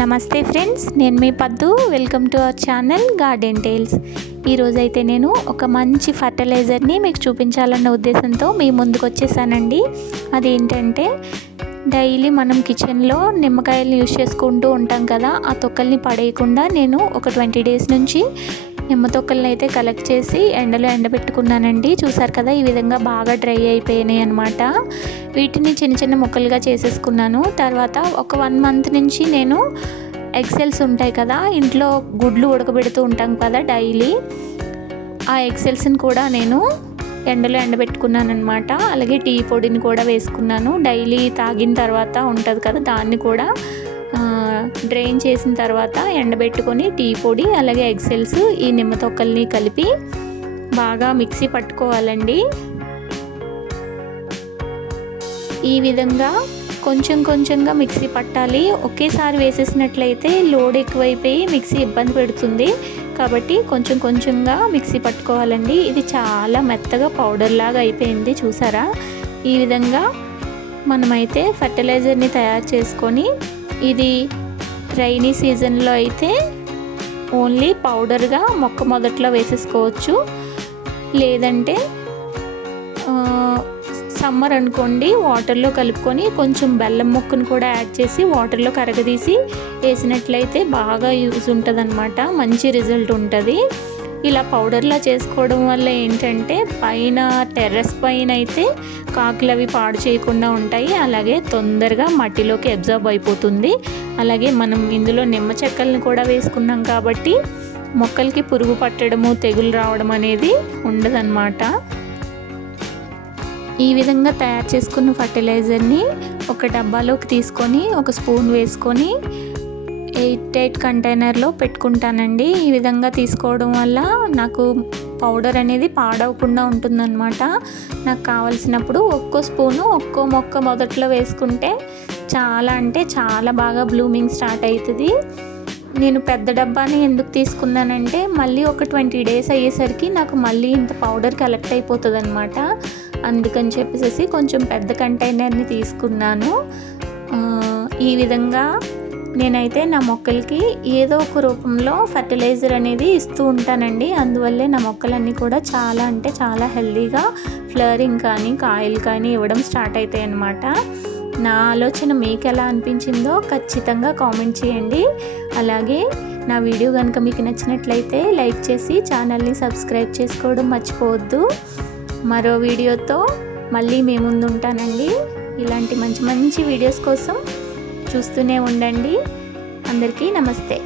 నమస్తే ఫ్రెండ్స్, నేను మీ Paddu. Welcome to our channel garden tales. ఈరోజైతే నేను ఒక మంచి ఫర్టిలైజర్ని మీకు చూపించాలన్న ఉద్దేశంతో మీ ముందుకు వచ్చేసానండి. అదేంటంటే డైలీ మనం కిచెన్లో నిమ్మకాయలు యూజ్ చేసుకుంటూ ఉంటాం కదా, ఆ తొక్కల్ని పడేయకుండా నేను ఒక 20 డేస్ నుంచి నిమ్మ తొక్కల్ని అయితే కలెక్ట్ చేసి ఎండలో ఎండబెట్టుకున్నానండి. చూసారు కదా, ఈ విధంగా బాగా డ్రై అయిపోయినాయి అనమాట. వీటిని చిన్న చిన్న ముక్కలుగా చేసేసుకున్నాను. తర్వాత ఒక 1 మంత్ నుంచి నేను ఎగ్సెల్స్ ఉంటాయి కదా, ఇంట్లో గుడ్లు ఉడకబెడుతూ ఉంటాం కదా డైలీ, ఆ ఎగ్సెల్స్ని కూడా నేను ఎండలో ఎండబెట్టుకున్నాను అనమాట. అలాగే టీ పొడిని కూడా వేసుకున్నాను. డైలీ తాగిన తర్వాత ఉంటుంది కదా, దాన్ని కూడా డ్రైన్ చేసిన తర్వాత ఎండబెట్టుకొని టీ పొడి అలాగే ఎగ్సెల్స్ ఈ నిమ్మ తొక్కల్ని కలిపి బాగా మిక్సీ పట్టుకోవాలండి. ఈ విధంగా కొంచెం కొంచెంగా మిక్సీ పట్టాలి. ఒకేసారి వేసేసినట్లయితే లోడ్ ఎక్కువైపోయి మిక్సీ ఇబ్బంది పెడుతుంది. కాబట్టి కొంచెం కొంచెంగా మిక్సీ పట్టుకోవాలండి. ఇది చాలా మెత్తగా పౌడర్ లాగా అయిపోయింది. చూసారా, ఈ విధంగా మనమైతే ఫర్టిలైజర్ని తయారు చేసుకొని, ఇది రైనీ సీజన్లో అయితే ఓన్లీ పౌడర్గా మొక్క మొదట్లో వేసేసుకోవచ్చు. లేదంటే సమ్మర్ అనుకోండి, వాటర్లో కలుపుకొని కొంచెం బెల్లం ముక్కను కూడా యాడ్ చేసి వాటర్లో కరగదీసి వేసినట్లయితే బాగా యూజ్ ఉంటుంది అన్నమాట. మంచి రిజల్ట్ ఉంటుంది. ఇలా పౌడర్లా చేసుకోవడం వల్ల ఏంటంటే పైన టెర్రస్ పైన అయితే కాకులు అవి పాడు చేయకుండా ఉంటాయి. అలాగే తొందరగా మట్టిలోకి అబ్జర్బ్ అయిపోతుంది. అలాగే మనం ఇందులో నిమ్మ చెక్కల్ని కూడా వేసుకున్నాం కాబట్టి మొక్కలకి పురుగు పట్టడము, తెగులు రావడం అనేది ఉండదన్నమాట. ఈ విధంగా తయారు చేసుకున్న ఫర్టిలైజర్ని ఒక డబ్బాలోకి తీసుకొని ఒక స్పూన్ వేసుకొని 8 కంటైనర్లో పెట్టుకుంటానండి. ఈ విధంగా తీసుకోవడం వల్ల నాకు పౌడర్ అనేది పాడవకుండా ఉంటుందన్నమాట. నాకు కావలసినప్పుడు ఒక్కో స్పూను ఒక్కో మొక్క మొదట్లో వేసుకుంటే చాలా అంటే చాలా బాగా బ్లూమింగ్ స్టార్ట్ అవుతుంది. నేను పెద్ద డబ్బాని ఎందుకు తీసుకున్నానంటే మళ్ళీ ఒక 20 డేస్ అయ్యేసరికి నాకు మళ్ళీ ఇంత పౌడర్ కలెక్ట్ అయిపోతుంది అనమాట. అందుకని చెప్పేసి కొంచెం పెద్ద కంటైనర్ని తీసుకున్నాను. ఈ విధంగా నేనైతే నా మొక్కలకి ఏదో ఒక రూపంలో ఫర్టిలైజర్ అనేది ఇస్తూ ఉంటానండి. అందువల్లే నా మొక్కలన్నీ కూడా చాలా అంటే చాలా హెల్తీగా ఫ్లవరింగ్ కానీ కాయలు కానీ ఇవ్వడం స్టార్ట్ అవుతాయి అన్నమాట. నా ఆలోచన మీకు ఎలా అనిపించిందో ఖచ్చితంగా కామెంట్ చేయండి. అలాగే నా వీడియో కనుక మీకు నచ్చినట్లయితే లైక్ చేసి ఛానల్ని సబ్స్క్రైబ్ చేసుకోవడం మర్చిపోవద్దు. మరో వీడియోతో మళ్ళీ మీ ముందు ఉంటానండి. ఇలాంటి మంచి మంచి వీడియోస్ కోసం చూస్తూనే ఉండండి. అందరికీ నమస్తే.